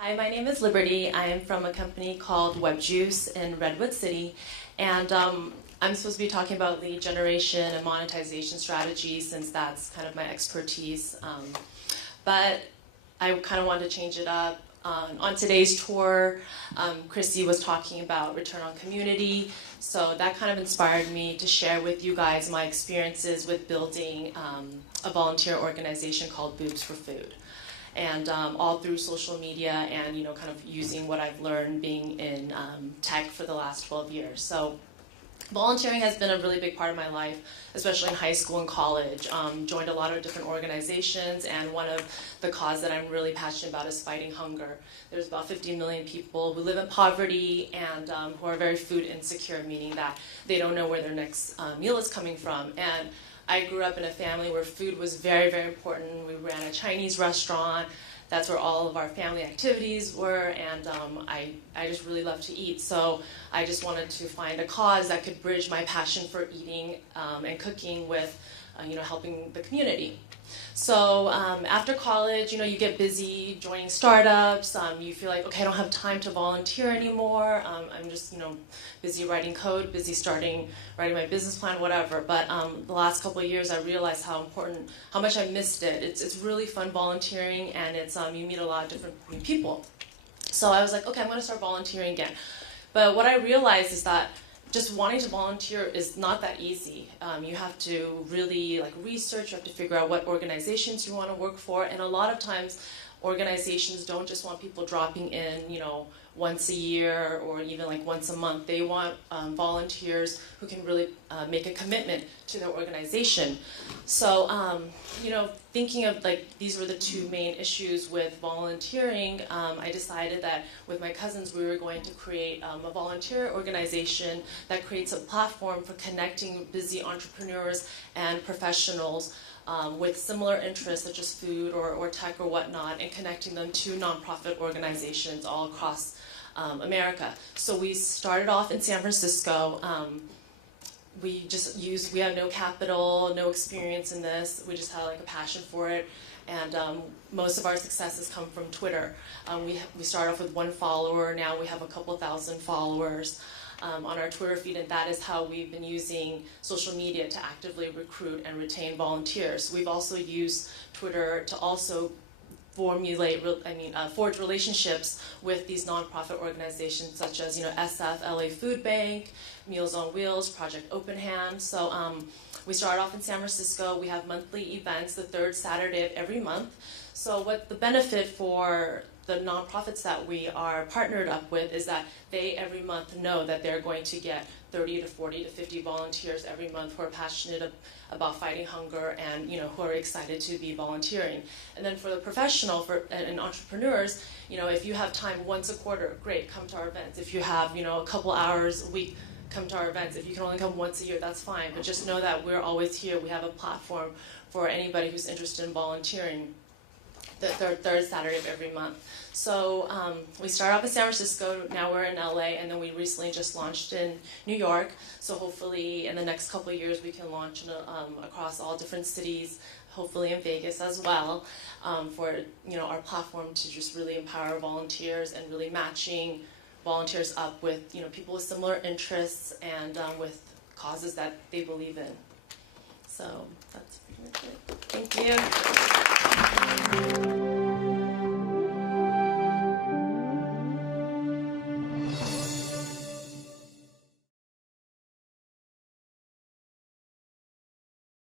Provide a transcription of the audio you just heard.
Hi, my name is Liberty. I am from a company called Web Juice in Redwood City, and I'm supposed to be talking about lead generation and monetization strategies since that's kind of my expertise. But I kind of wanted to change it up. On today's tour, Chrissy was talking about return on community, so that kind of inspired me to share with you guys my experiences with building a volunteer organization called Boobs4Food. And all through social media and kind of using what I've learned being in tech for the last 12 years. So volunteering has been a really big part of my life, especially in high school and college. Joined a lot of different organizations, and one of the causes that I'm really passionate about is fighting hunger. There's about 50 million people who live in poverty and who are very food insecure, meaning that they don't know where their next meal is coming from. And I grew up in a family where food was very, very important. We ran a Chinese restaurant. That's where all of our family activities were, and I just really love to eat. So I just wanted to find a cause that could bridge my passion for eating and cooking with helping the community. So after college, you get busy joining startups. You feel like, okay, I don't have time to volunteer anymore. I'm just busy writing code, busy writing my business plan, whatever. But the last couple of years, I realized how much I missed it. It's really fun volunteering, and it's you meet a lot of different people. So I was like, okay, I'm going to start volunteering again. But what I realized is that just wanting to volunteer is not that easy. You have to really research, you have to figure out what organizations you want to work for, and a lot of times organizations don't just want people dropping in, once a year or even once a month. They want volunteers who can really make a commitment to their organization. So, thinking of these were the two main issues with volunteering, I decided that with my cousins we were going to create a volunteer organization that creates a platform for connecting busy entrepreneurs and professionals with similar interests such as food or tech or whatnot, and connecting them to nonprofit organizations all across America. So we started off in San Francisco. We had no capital, no experience in this. We just had a passion for it, and most of our successes come from Twitter. We started off with 1 follower. Now we have a couple thousand followers on our Twitter feed, and that is how we've been using social media to actively recruit and retain volunteers. We've also used Twitter to also forge relationships with these nonprofit organizations such as SF, LA Food Bank, Meals on Wheels, Project Open Hand. So we started off in San Francisco. We have monthly events the 3rd Saturday of every month. So what the benefit for the nonprofits that we are partnered up with is that they every month know that they're going to get 30 to 40 to 50 volunteers every month who are passionate about fighting hunger and who are excited to be volunteering. And then for the professional and entrepreneurs, if you have time once a quarter, great, come to our events. If you have a couple hours a week, come to our events. If you can only come once a year, that's fine. But just know that we're always here. We have a platform for anybody who's interested in volunteering the third Saturday of every month. So we started off in San Francisco, now we're in LA, and then we recently just launched in New York. So hopefully in the next couple of years we can launch across all different cities, hopefully in Vegas as well, for our platform to just really empower volunteers and really matching volunteers up with people with similar interests and with causes that they believe in. So that's pretty much it. Thank you.